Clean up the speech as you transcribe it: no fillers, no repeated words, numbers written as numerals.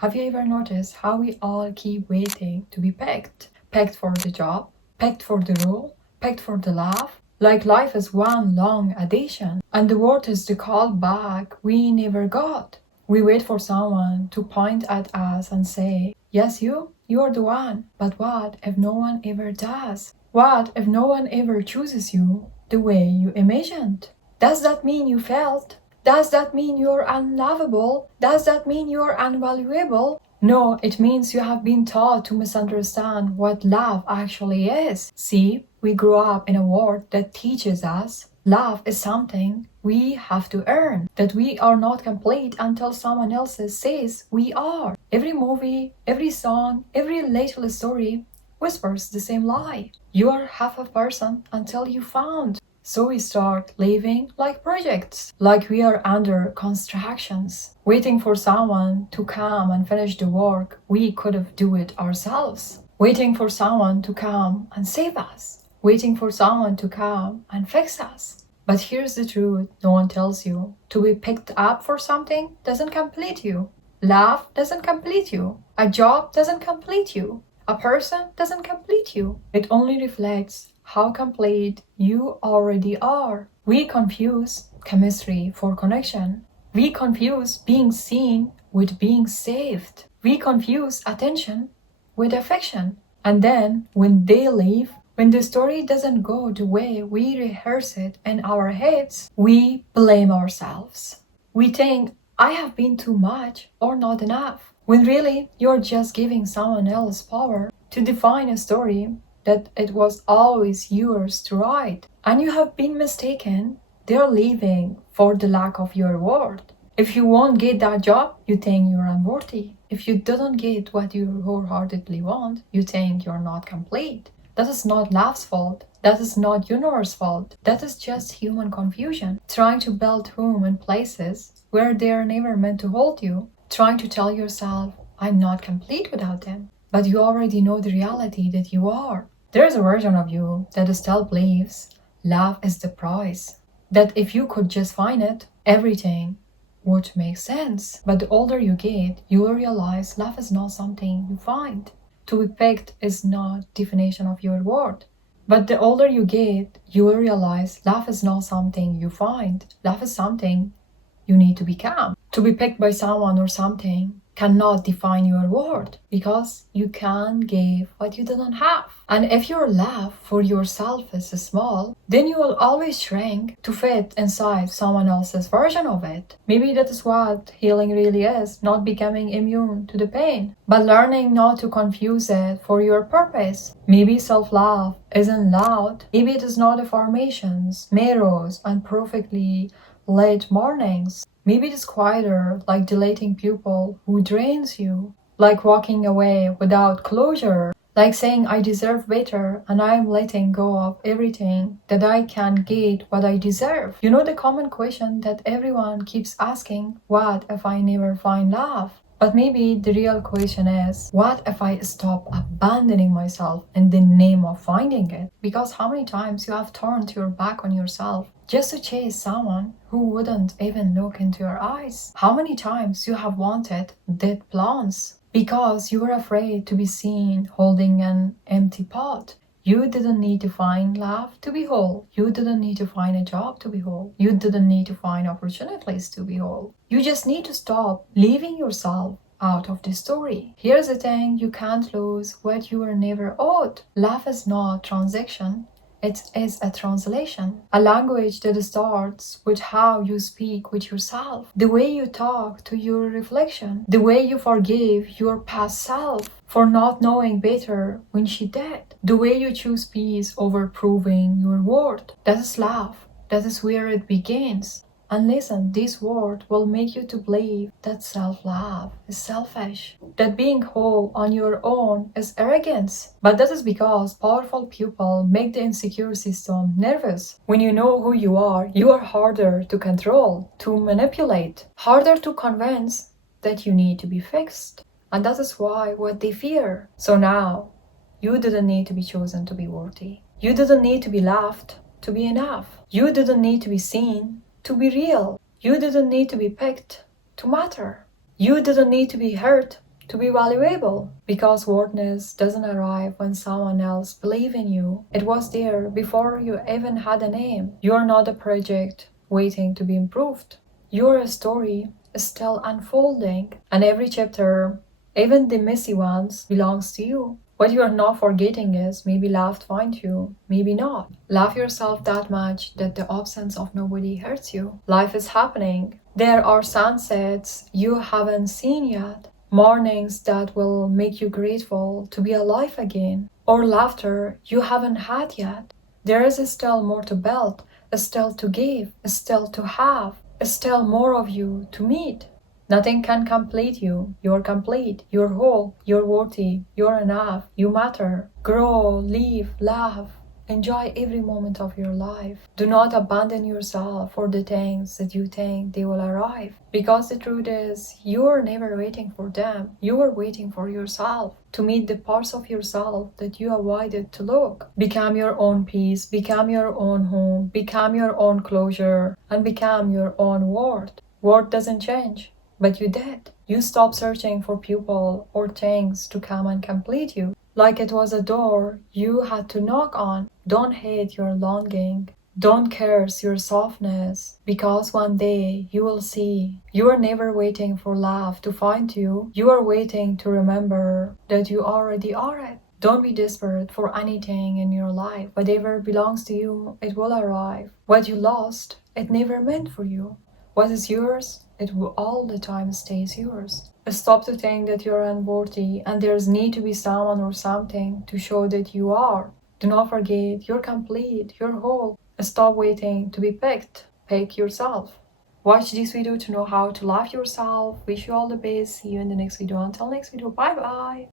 Have you ever noticed how we all keep waiting to be picked? Picked for the job, picked for the role, picked for the laugh? Like life is one long audition, and the word is the call back we never got. We wait for someone to point at us and say, yes, you are the one. But what if no one ever does? What if no one ever chooses you the way you imagined? Does that mean you failed? Does that mean you're unlovable? Does that mean you're unvaluable? No, it means you have been taught to misunderstand what love actually is. See, we grew up in a world that teaches us love is something we have to earn, that we are not complete until someone else says we are. Every movie, every song, every little story whispers the same lie. You are half a person until you found. So we start living like projects, like we are under constructions, waiting for someone to come and finish the work we could have do it ourselves, waiting for someone to come and save us, waiting for someone to come and fix us. But here's the truth no one tells you. To be picked up for something doesn't complete you. Love doesn't complete you. A job doesn't complete you. A person doesn't complete you. It only reflects how complete you already are. We confuse chemistry for connection. We confuse being seen with being saved. We confuse attention with affection. And then when they leave, when the story doesn't go the way we rehearse it in our heads, we blame ourselves. We think, I have been too much or not enough, when really you're just giving someone else power to define a story that it was always yours to write. And you have been mistaken. They're leaving for the lack of your worth. If you won't get that job, you think you're unworthy. If you didn't get what you wholeheartedly want, you think you're not complete. That is not love's fault. That is not universe's fault. That is just human confusion. Trying to build home in places where they are never meant to hold you. Trying to tell yourself, I'm not complete without them. But you already know the reality that you are. There is a version of you that still believes love is the prize. That if you could just find it, everything would make sense. But the older you get, you will realize love is not something you find. To be picked is not definition of your worth. But the older you get, you will realize love is not something you find. Love is something you need to become. To be picked by someone or something cannot define your worth because you can't give what you didn't have. And if your love for yourself is small, then you will always shrink to fit inside someone else's version of it. Maybe that is what healing really is, not becoming immune to the pain, but learning not to confuse it for your purpose. Maybe self-love isn't loud. Maybe it is not affirmations, mirrors, and perfectly lit mornings. Maybe it is quieter, like deleting people who drains you, like walking away without closure, like saying I deserve better and I'm letting go of everything that I can't get what I deserve. You know the common question that everyone keeps asking, what if I never find love? But maybe the real question is, what if I stop abandoning myself in the name of finding it? Because how many times you have turned your back on yourself just to chase someone who wouldn't even look into your eyes? How many times you have wanted dead plants because you were afraid to be seen holding an empty pot? You didn't need to find love to be whole. You didn't need to find a job to be whole. You didn't need to find opportunities to be whole. You just need to stop leaving yourself out of the story. Here's the thing, you can't lose what you were never owed. Love is not transaction. It is a translation, a language that starts with how you speak with yourself, the way you talk to your reflection, the way you forgive your past self for not knowing better when she did, the way you choose peace over proving your worth. That is love. That is where it begins. And listen, this word will make you to believe that self-love is selfish, that being whole on your own is arrogance. But that is because powerful people make the insecure system nervous. When you know who you are harder to control, to manipulate, harder to convince that you need to be fixed. And that is why what they fear. So now, you didn't need to be chosen to be worthy. You didn't need to be loved to be enough. You didn't need to be seen to be real. You didn't need to be picked to matter. You didn't need to be hurt to be valuable. Because worthiness doesn't arrive when someone else believes in you. It was there before you even had a name. You're not a project waiting to be improved. You're a story still unfolding, and every chapter, even the messy ones, belongs to you. What you are not forgetting is maybe love finds you, maybe not. Love yourself that much that the absence of nobody hurts you. Life is happening. There are sunsets you haven't seen yet, mornings that will make you grateful to be alive again, or laughter you haven't had yet. There is still more to build, still to give, still to have, still more of you to meet. Nothing can complete you. You're complete. You're whole. You're worthy. You're enough. You matter. Grow, live, laugh. Enjoy every moment of your life. Do not abandon yourself for the things that you think they will arrive. Because the truth is, you are never waiting for them. You are waiting for yourself to meet the parts of yourself that you avoided to look. Become your own peace. Become your own home. Become your own closure. And become your own worth. Worth doesn't change. But you did. You stopped searching for people or things to come and complete you. Like it was a door you had to knock on. Don't hate your longing. Don't curse your softness. Because one day you will see you are never waiting for love to find you. You are waiting to remember that you already are it. Don't be desperate for anything in your life. Whatever belongs to you, it will arrive. What you lost, it never meant for you. What is yours, it will all the time stays yours. Stop to think that you're unworthy and there's need to be someone or something to show that you are. Do not forget, you're complete, you're whole. Stop waiting to be picked. Pick yourself. Watch this video to know how to love yourself. Wish you all the best. See you in the next video. Until next video, bye bye.